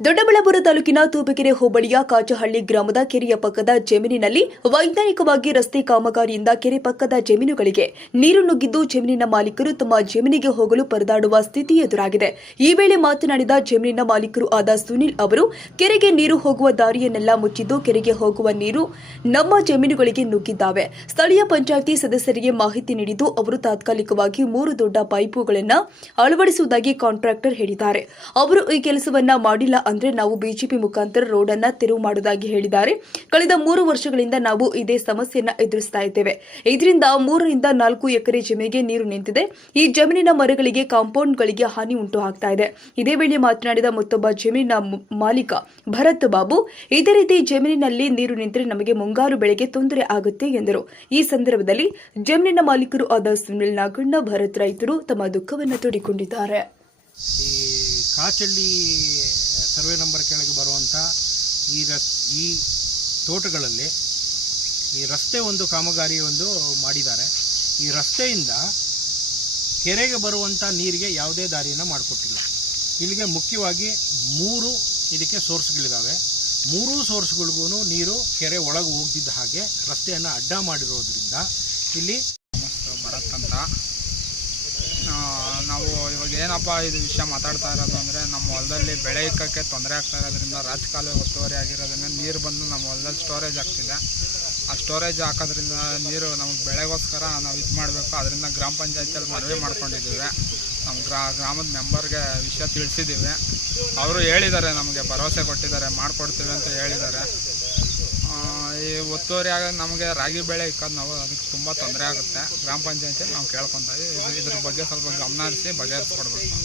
ದೊಡ್ಡಬಳ್ಳಾಪುರ ತಾಲೂಕಿನ ತೂಬಗೆರೆ ಹೋಬಳಿಯ ಕಾಚಹಳ್ಳಿ ಗ್ರಾಮದ ಕೆರೆಯ ಪಕ್ಕದ ಜಮೀನಿನಲ್ಲಿ ವೈಜ್ಞಾನಿಕವಾಗಿ ರಸ್ತೆ ಕಾಮಗಾರಿಯಿಂದ ಕೆರೆ ಪಕ್ಕದ ಜಮೀನುಗಳಿಗೆ ನೀರು ನುಗ್ಗಿದ್ದು ಜಮೀನಿನ ಮಾಲೀಕರು ತಮ್ಮ ಜಮೀನಿಗೆ ಹೋಗಲು ಪರದಾಡುವ ಸ್ಥಿತಿ ಎದುರಾಗಿದೆ. ಈ ವೇಳೆ ಮಾತನಾಡಿದ ಜಮೀನಿನ ಮಾಲೀಕರು ಆದ ಸುನಿಲ್ ಅವರು, ಕೆರೆಗೆ ನೀರು ಹೋಗುವ ದಾರಿಯನ್ನೆಲ್ಲ ಮುಚ್ಚಿದ್ದು ಕೆರೆಗೆ ಹೋಗುವ ನೀರು ನಮ್ಮ ಜಮೀನುಗಳಿಗೆ ನುಗ್ಗಿದ್ದಾವೆ. ಸ್ಥಳೀಯ ಪಂಚಾಯಿತಿ ಸದಸ್ಯರಿಗೆ ಮಾಹಿತಿ ನೀಡಿದ್ದು ಅವರು ತಾತ್ಕಾಲಿಕವಾಗಿ 3 ದೊಡ್ಡ ಪೈಪುಗಳನ್ನು ಅಳವಡಿಸುವುದಾಗಿ ಕಾಂಟ್ರಾಕ್ಟರ್ ಹೇಳಿದ್ದಾರೆ. ಅವರು ಈ ಕೆಲಸವನ್ನ ಮಾಡಿಲ್ಲ ಅಂದ್ರೆ ನಾವು ಬಿಜೆಪಿ ಮುಖಾಂತರ ರೋಡ್ ಅನ್ನ ತೆರವು ಮಾಡುವುದಾಗಿ ಹೇಳಿದ್ದಾರೆ. ಕಳೆದ 3 ವರ್ಷಗಳಿಂದ ನಾವು ಇದೇ ಸಮಸ್ಯೆಯನ್ನ ಎದುರಿಸ್ತಾ ಇದ್ದೇವೆ. ಇದರಿಂದ 3 ರಿಂದ 4 ಎಕರೆ ಜಮೀನಿಗೆ ನೀರು ನಿಂತಿದೆ. ಈ ಜಮೀನಿನ ಮರಗಳಿಗೆ, ಕಾಂಪೌಂಡ್ಗಳಿಗೆ ಹಾನಿ ಉಂಟು ಆಗ್ತಾ ಇದೆ. ಇದೇ ವೇಳೆ ಮಾತನಾಡಿದ ಮತ್ತೊಬ್ಬ ಜಮೀನಿನ ಮಾಲೀಕ ಭರತ್ ಬಾಬು, ಇದೇ ರೀತಿ ಜಮೀನಿನಲ್ಲಿ ನೀರು ನಿಂತರೆ ನಮಗೆ ಮುಂಗಾರು ಬೆಳೆಗೆ ತೊಂದರೆ ಆಗುತ್ತೆ ಎಂದರು. ಈ ಸಂದರ್ಭದಲ್ಲಿ ಜಮೀನಿನ ಮಾಲೀಕರು ಆದ ಸುನಿಲ್, ನಾಗಣ್ಣ, ಭರತ್ ರೈತರು ತಮ್ಮ ದುಃಖವನ್ನು ತೋಡಿಕೊಂಡಿದ್ದಾರೆ. ಕಾಚಳ್ಳಿ ಸರ್ವೆ ನಂಬರ್ ಕೆಳಗೆ ಬರುವಂಥ ಈ ತೋಟಗಳಲ್ಲಿ ಈ ರಸ್ತೆ ಒಂದು ಕಾಮಗಾರಿ ಮಾಡಿದ್ದಾರೆ. ಈ ರಸ್ತೆಯಿಂದ ಕೆರೆಗೆ ಬರುವಂಥ ನೀರಿಗೆ ಯಾವುದೇ ದಾರಿಯನ್ನು ಮಾಡಿಕೊಟ್ಟಿಲ್ಲ. ಇಲ್ಲಿಗೆ ಮುಖ್ಯವಾಗಿ 3 ಇದಕ್ಕೆ ಸೋರ್ಸ್ಗಳಿದ್ದಾವೆ. 3 ಸೋರ್ಸ್ಗಳಿಗೂ ನೀರು ಕೆರೆ ಒಳಗೆ ಹೋಗ್ದಿದ್ದ ಹಾಗೆ ರಸ್ತೆಯನ್ನು ಅಡ್ಡ ಮಾಡಿರೋದ್ರಿಂದ ಇಲ್ಲಿ ಭರತ್ ಅಂತ ನಾವು ಇವಾಗ ಏನಪ್ಪ ಇದು ವಿಷಯ ಮಾತಾಡ್ತಾ ಇರೋದು ಅಂದರೆ, ನಮ್ಮ ಹೊಲದಲ್ಲಿ ಬೆಳೆ ಇಕ್ಕಕ್ಕೆ ತೊಂದರೆ ಆಗ್ತಾ ಇರೋದ್ರಿಂದ ರಾಜಕಾಲುವೆ ಒತ್ತುವರಿ ಆಗಿರೋದ್ರಿಂದ ನೀರು ಬಂದು ನಮ್ಮ ಹೊಲದಲ್ಲಿ ಸ್ಟೋರೇಜ್ ಆಗ್ತಿದೆ. ಆ ಸ್ಟೋರೇಜ್ ಹಾಕೋದ್ರಿಂದ ನೀರು ನಮಗೆ ಬೆಳೆಗೋಸ್ಕರ ನಾವು ಇದು ಮಾಡಬೇಕು. ಅದರಿಂದ ಗ್ರಾಮ ಪಂಚಾಯತಿಯಲ್ಲಿ ಮನವಿ ಮಾಡ್ಕೊಂಡಿದ್ದೀವಿ. ನಮ್ಮ ಗ್ರಾಮದ ಮೆಂಬರ್ಗೆ ವಿಷಯ ತಿಳಿಸಿದ್ದೀವಿ. ಅವರು ಹೇಳಿದ್ದಾರೆ, ನಮಗೆ ಭರವಸೆ ಕೊಟ್ಟಿದ್ದಾರೆ, ಮಾಡಿಕೊಡ್ತೀವಿ ಅಂತ ಹೇಳಿದ್ದಾರೆ. ಈ ಒತ್ತುವರಿ ಆಗ ನಮಗೆ ರಾಗಿ ಬೆಳೆ ಇಕ್ಕೋದು ನಾವು ಅದಕ್ಕೆ ತುಂಬ ತೊಂದರೆ ಆಗುತ್ತೆ. ಗ್ರಾಮ ಪಂಚಾಯತಿಯಲ್ಲಿ ನಾವು ಕೇಳ್ಕೊತೀವಿ, ಇದ್ರ ಬಗ್ಗೆ ಸ್ವಲ್ಪ ಗಮನ ಹರಿಸಿ ಬಗೆಹರಿಸ್ಕೊಡ್ಬೇಕು.